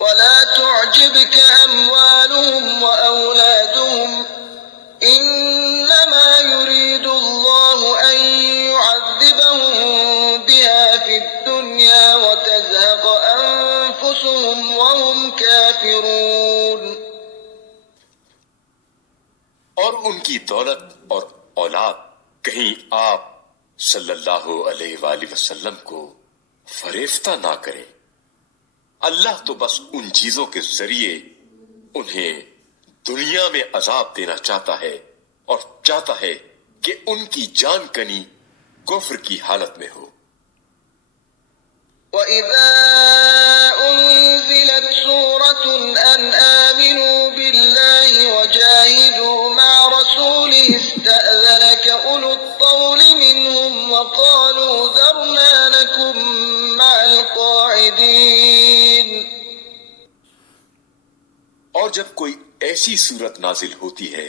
ولا تعجبك أموالهم وأولادهم إنما يريد الله أن يعذبهم بها في الدنيا وتزهق أنفسهم وهم كافرون. اور ان کی دولت اور اولاد کہیں آپ صلی اللہ علیہ وآلہ وسلم کو فریفتہ نہ کرے. اللہ تو بس ان چیزوں کے ذریعے انہیں دنیا میں عذاب دینا چاہتا ہے اور چاہتا ہے کہ ان کی جان کنی کفر کی حالت میں ہو. وَإِذَا أُنزِلَتْ سُورَةٌ أَنْ آمِنُوا بِاللَّهِ وَجَاهِدُوا مَعَ رَسُولِهِ اسْتَأْذَنَكَ أُولُو الطَّوْلِ مِنْهُمْ وَقَالُوا ذَرْنَا نَكُن مَّعَ الْقَاعِدِينَ. اور جب کوئی ایسی صورت نازل ہوتی ہے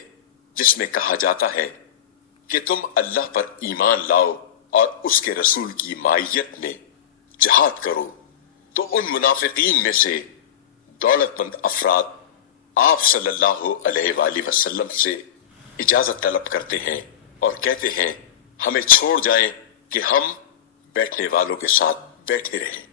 جس میں کہا جاتا ہے کہ تم اللہ پر ایمان لاؤ اور اس کے رسول کی مائیت میں جہاد کرو، تو ان منافقین میں سے دولت مند افراد آپ صلی اللہ علیہ وآلہ وسلم سے اجازت طلب کرتے ہیں اور کہتے ہیں ہمیں چھوڑ جائیں کہ ہم بیٹھنے والوں کے ساتھ بیٹھے رہیں.